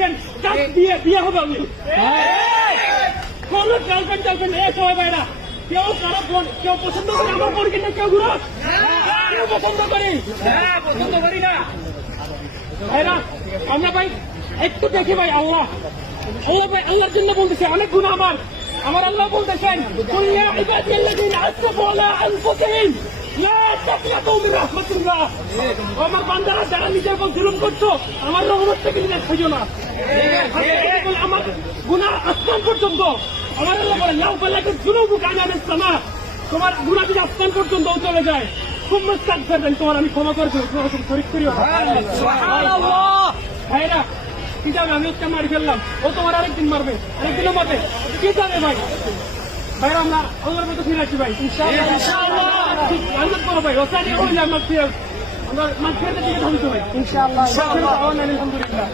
Girlfriend বিয়ে বিয়ে হবে আমি। কোন গার্লফ্রেন্ড গার্লফ্রেন্ড এ সবাই ভাইরা। কেউ কারও ফোন কেউ পছন্দ করে আমার ফোন কিনে কেউ ঘুরো কেউ পছন্দ করি। পছন্দ করি না ভাইরা আমরা ভাই একটু দেখি ভাই আল্লাহ। আল্লাহ ভাই আল্লাহর জন্য বলতেছে অনেক গুণ আমার। আমার আল্লাহ বলতেছেন কুল্লা ইবাদিল্লাযিনা আসরাফু আলা আনফুসিহিম লা আমার বান্দারা যারা জুলুম করছ আমার রহমত থেকে নিজে খুঁজো না। আমার গুনাহ আসমান পর্যন্ত আমার লাউ বালাকে জুলুম কানা সামা তোমার গুনাহ যদি আসমান পর্যন্ত চলে যায় খুব মুস্তাক করবেন তোমার আমি ক্ষমা করে দেবো তোমার শরীর করিও ভাইরা কি যাবে আমি একটা মারি ফেললাম। ও তোমার আরেকদিন মারবে আরেকদিনও মারবে। কি যাবে ভাই? ভাইরা আমরা আল্লাহর মতো ফিরে আসি ভাই। আল্লাহ আমার আলহামদুলিল্লাহ